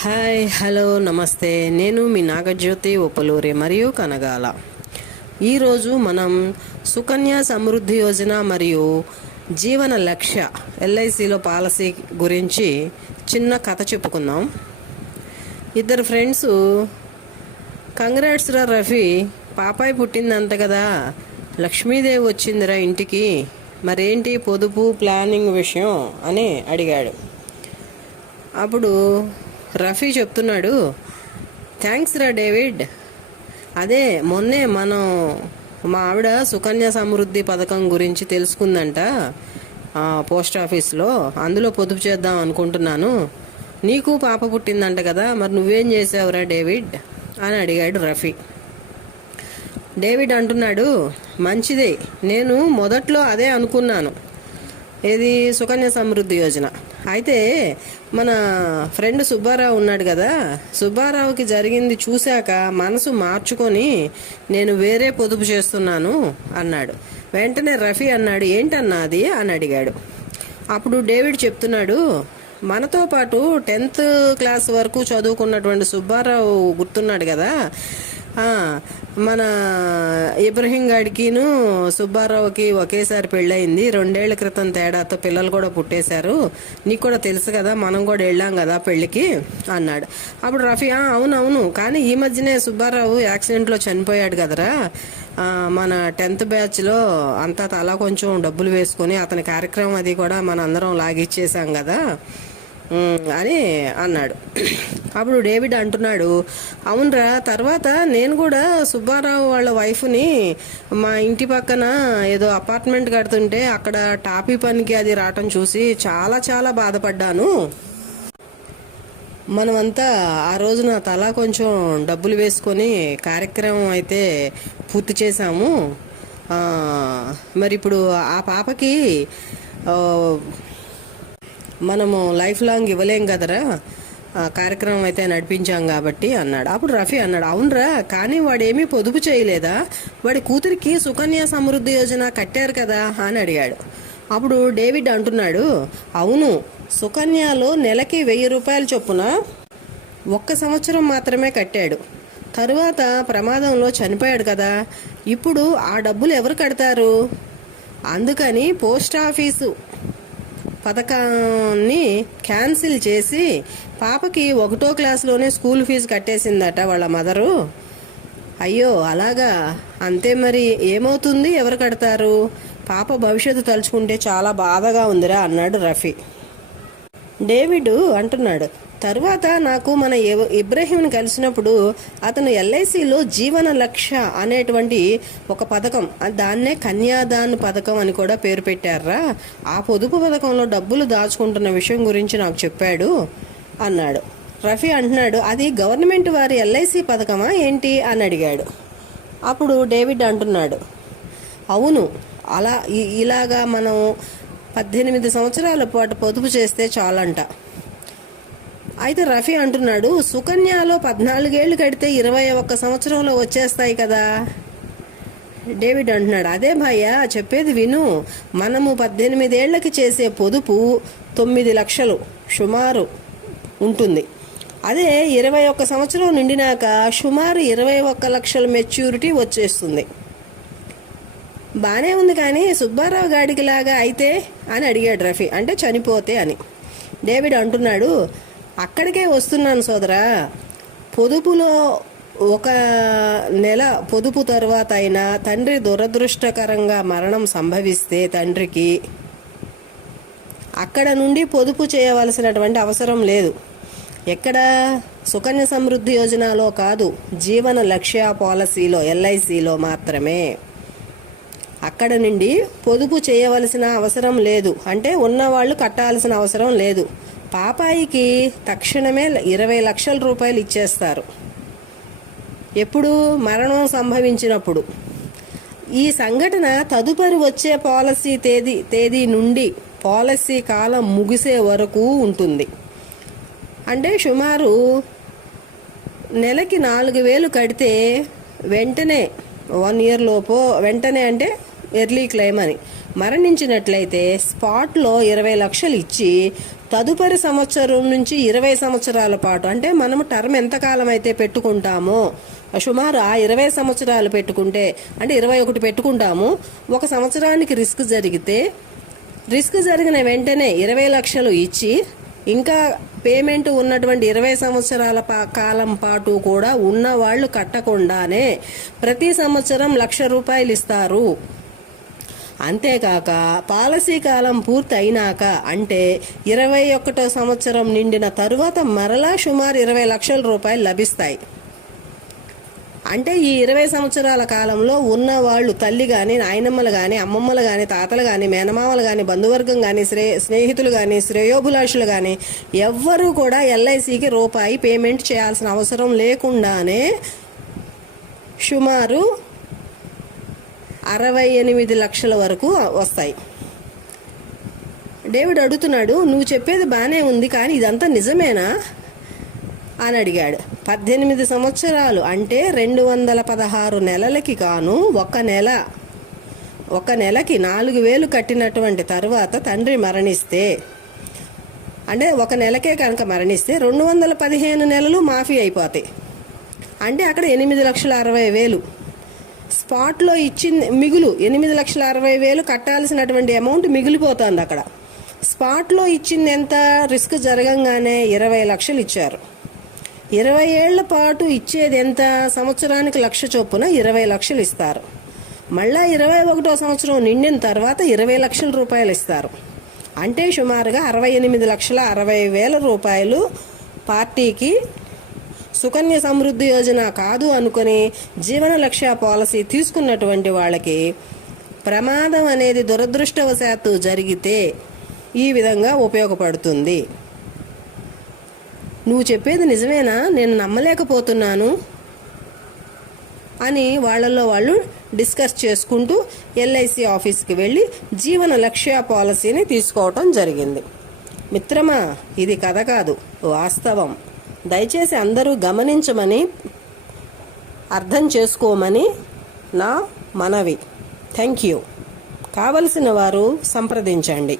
Hi hello నమస్తే. నేను మీ నాగజ్యోతి ఉప్పలూరి మరియు కనగాల. ఈరోజు మనం సుకన్య సమృద్ధి యోజన మరియు జీవన లక్ష్య ఎల్ఐసిలో పాలసీ గురించి చిన్న కథ చెప్పుకుందాం. ఇద్దరు ఫ్రెండ్స్, కంగ్రాట్స్ రా రఫీ, పాపాయి పుట్టిందంట కదా, లక్ష్మీదేవి వచ్చిందిరా ఇంటికి, మరేంటి పొదుపు ప్లానింగ్ విషయం అని అడిగాడు. అప్పుడు రఫీ చెప్తున్నాడు, థ్యాంక్స్ రా డేవిడ్, అదే మొన్నే మా ఆవిడ సుకన్య సమృద్ధి పథకం గురించి తెలుసుకుందంట పోస్ట్ ఆఫీస్లో, అందులో పొదుపు చేద్దాం అనుకుంటున్నాను. నీకు పాప పుట్టిందంట కదా, మరి నువ్వేం చేసావురా డేవిడ్ అని అడిగాడు రఫీ. డేవిడ్ అంటున్నాడు, మంచిదే, నేను మొదట్లో అదే అనుకున్నాను, ఏది సుకన్య సమృద్ధి యోజన. అయితే మన ఫ్రెండ్ సుబ్బారావు ఉన్నాడు కదా, సుబ్బారావుకి జరిగింది చూశాక మనసు మార్చుకొని నేను వేరే పొదుపు చేస్తున్నాను అన్నాడు. వెంటనే రఫీ అన్నాడు, ఏంటన్నా అది అని అడిగాడు. అప్పుడు డేవిడ్ చెప్తున్నాడు, మనతో పాటు 10th క్లాస్ వరకు చదువుకున్నటువంటి సుబ్బారావు గుర్తున్నాడు కదా, మన ఇబ్రహీం గాడికిను సుబ్బారావుకి ఒకేసారి పెళ్ళయింది, 2 ఏళ్ల క్రితం తేడాతో పిల్లలు కూడా పుట్టేశారు, నీకు కూడా తెలుసు కదా, మనం కూడా వెళ్ళాం కదా పెళ్ళికి అన్నాడు. అప్పుడు రఫీ, అవునవును, కానీ ఈ మధ్యనే సుబ్బారావు యాక్సిడెంట్లో చనిపోయాడు కదరా, మన 10th బ్యాచ్లో అంతా తలా కొంచెం డబ్బులు వేసుకొని అతని కార్యక్రమం అది కూడా మన అందరం లాగిచ్చేసాం కదా అని అన్నాడు. అప్పుడు డేవిడ్ అంటున్నాడు, అవునరా, తర్వాత నేను కూడా సుబ్బారావు వాళ్ళ వైఫ్ని మా ఇంటి పక్కన ఏదో అపార్ట్మెంట్ కడుతుంటే అక్కడ టాపీ పనికి అది రావటం చూసి చాలా చాలా బాధపడ్డాను. మనమంతా ఆ రోజున తలా కొంచెం డబ్బులు వేసుకొని కార్యక్రమం అయితే పూర్తి చేశాము. మరి ఇప్పుడు ఆ పాపకి మనము లైఫ్ లాంగ్ ఇవ్వలేం కదరా, కార్యక్రమం అయితే నడిపించాం కాబట్టి అన్నాడు. అప్పుడు రఫీ అన్నాడు, అవునరా, కానీ వాడేమీ పొదుపు చేయలేదా, వాడి కూతురికి సుకన్య సమృద్ధి యోజన కట్టారు కదా అని అడిగాడు. అప్పుడు డేవిడ్ అంటున్నాడు, అవును, సుకన్యలో నెలకి 1000 రూపాయల చొప్పున 1 సంవత్సరం మాత్రమే కట్టాడు, తరువాత ప్రమాదంలో చనిపోయాడు కదా, ఇప్పుడు ఆ డబ్బులు ఎవరు కడతారు, అందుకని పోస్ట్ ఆఫీసు పథకాన్ని క్యాన్సిల్ చేసి పాపకి 1వ క్లాస్లోనే స్కూల్ ఫీజు కట్టేసిందట వాళ్ళ మదరు. అయ్యో అలాగా, అంతే, మరి ఏమవుతుంది, ఎవరు కడతారు, పాప భవిష్యత్తు తలుచుకుంటే చాలా బాధగా ఉందిరా అన్నాడు రఫీ. డేవిడ్ అంటున్నాడు, తరువాత నాకు మన ఇబ్రహీంని కలిసినప్పుడు అతను ఎల్ఐసిలో జీవన లక్ష్య అనేటువంటి ఒక పథకం, దాన్నే కన్యాదాన్ పథకం అని కూడా పేరు పెట్టారా, ఆ పొదుపు పథకంలో డబ్బులు దాచుకుంటున్న విషయం గురించి నాకు చెప్పాడు అన్నాడు. రఫీ అంటున్నాడు, అది గవర్నమెంట్ వారి ఎల్ఐసి పథకమా ఏంటి అని అడిగాడు. అప్పుడు డేవిడ్ అంటున్నాడు, అవును, ఇలాగా మనం 18 సంవత్సరాల పాటు పొదుపు చేస్తే చాలంట. అయితే రఫీ అంటున్నాడు, సుకన్యలో 14 ఏళ్ళు కడితే 21 సంవత్సరంలో వచ్చేస్తాయి కదా. డేవిడ్ అంటున్నాడు, అదే భయ్యా చెప్పేది విను, మనము 18 ఏళ్లకి చేసే పొదుపు 9 లక్షలు సుమారు ఉంటుంది, అదే 21 సంవత్సరం నిండినాక సుమారు 21 లక్షల మెచ్యూరిటీ వచ్చేస్తుంది. బానే ఉంది, కానీ సుబ్బారావు గాడికి లాగా అయితే అని అడిగాడు రఫీ, అంటే చనిపోతే అని. డేవిడ్ అంటున్నాడు, అక్కడికే వస్తున్నాను సోదరా, పొదుపులో 1 నెల పొదుపు తర్వాత అయినా తండ్రి దురదృష్టకరంగా మరణం సంభవిస్తే తండ్రికి అక్కడ నుండి పొదుపు చేయవలసినటువంటి అవసరం లేదు. ఎక్కడ, సుకన్య సమృద్ధి యోజనలో కాదు, జీవన లక్ష్య పాలసీలో ఎల్ఐసిలో మాత్రమే. అక్కడ నుండి పొదుపు చేయవలసిన అవసరం లేదు, అంటే ఉన్నవాళ్ళు కట్టాల్సిన అవసరం లేదు. పాపాయికి తక్షణమే 20 లక్షల రూపాయలు ఇచ్చేస్తారు, ఎప్పుడు, మరణం సంభవించినప్పుడు. ఈ సంఘటన తదుపరి వచ్చే పాలసీ తేదీ నుండి పాలసీ కాలం ముగిసే వరకు ఉంటుంది. అంటే సుమారు నెలకి 4000 కడితే వెంటనే 1 year లోపు, వెంటనే అంటే ఎర్లీ క్లెయిమ్ అని, మరణించినట్లయితే స్పాట్లో 20 లక్షలు ఇచ్చి తదుపరి సంవత్సరం నుంచి 20 సంవత్సరాల పాటు, అంటే మనము టర్మ్ ఎంతకాలం అయితే పెట్టుకుంటామో సుమారు ఆ 20 సంవత్సరాలు పెట్టుకుంటే, అంటే 21 పెట్టుకుంటాము. ఒక సంవత్సరానికి రిస్క్ జరిగిన వెంటనే 20 లక్షలు ఇచ్చి ఇంకా పేమెంట్ ఉన్నటువంటి 20 సంవత్సరాల కాలం పాటు కూడా ఉన్న వాళ్ళు కట్టకుండానే ప్రతి సంవత్సరం ₹1,00,000 ఇస్తారు. అంతేకాక పాలసీ కాలం పూర్తి అయినాక, అంటే 21వ సంవత్సరం నిండిన తరువాత మరలా సుమారు ₹20,00,000 లభిస్తాయి. అంటే ఈ 20 సంవత్సరాల కాలంలో ఉన్న వాళ్ళు తల్లి కానీ, నాయనమ్మలు కానీ, అమ్మమ్మలు కానీ, తాతలు కానీ, మేనమామలు కానీ, బంధువర్గం కానీ, స్నేహితులు కానీ, శ్రేయోభిలాషులు కానీ ఎవ్వరూ కూడా ఎల్ఐసికి రూపాయి పేమెంట్ చేయాల్సిన అవసరం లేకుండానే సుమారు 68 లక్షల వరకు వస్తాయి. డేవిడ్ అడుగుతున్నాడు, నువ్వు చెప్పేది బాగానే ఉంది, కానీ ఇదంతా నిజమేనా అని అడిగాడు. 18 సంవత్సరాలు అంటే 216 నెలలకి గాను ఒక నెలకి 4,000 కట్టినటువంటి తరువాత తండ్రి మరణిస్తే, అంటే ఒక నెలకే కనుక మరణిస్తే 215 నెలలు మాఫీ అయిపోతాయి. అంటే అక్కడ 8,60,000 స్పాట్లో ఇచ్చింది మిగులు. 8,60,000 కట్టాల్సినటువంటి అమౌంట్ మిగిలిపోతుంది అక్కడ. స్పాట్లో ఇచ్చింది ఎంత? రిస్క్ జరగంగానే 20 లక్షలు ఇచ్చారు. 20 ఏళ్ల పాటు ఇచ్చేది ఎంత? సంవత్సరానికి 1,00,000 చొప్పున 20 లక్షలు ఇస్తారు. మళ్ళా 21వ సంవత్సరం నిండిన తర్వాత 20 లక్షల రూపాయలు ఇస్తారు. అంటే సుమారుగా 68,60,000 రూపాయలు పార్టీకి సుకన్య సమృద్ధి యోజన కాదు అనుకుని జీవన లక్ష్య పాలసీ తీసుకున్నటువంటి వాళ్ళకి ప్రమాదం అనేది దురదృష్టవశాత్తు జరిగితే ఈ విధంగా ఉపయోగపడుతుంది. నువ్వు చెప్పేది నిజమేనా? నేను నమ్మలేకపోతున్నాను అని వాళ్ళల్లో వాళ్ళు డిస్కస్ చేసుకుంటూ ఎల్ఐసి ఆఫీస్కి వెళ్ళి జీవన లక్ష్య పాలసీని తీసుకోవటం జరిగింది. మిత్రమా, ఇది కథ కాదు, వాస్తవం. దయచేసి అందరూ గమనించమని, అర్థం చేసుకోమని నా మనవి. Thank you. కావలసిన వారు సంప్రదించండి.